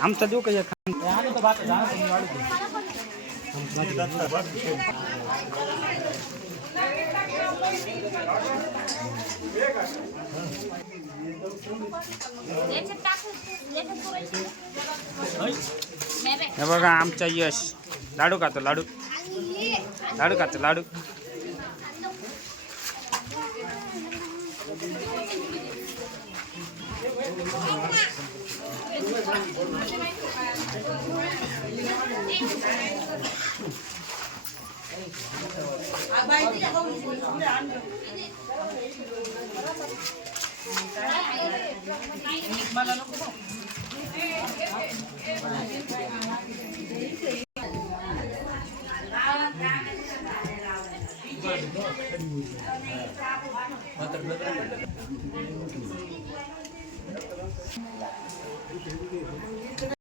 आमचा देऊ का हे बघा आमचा यश लाडू खातो लाडू लाडू खातो लाडू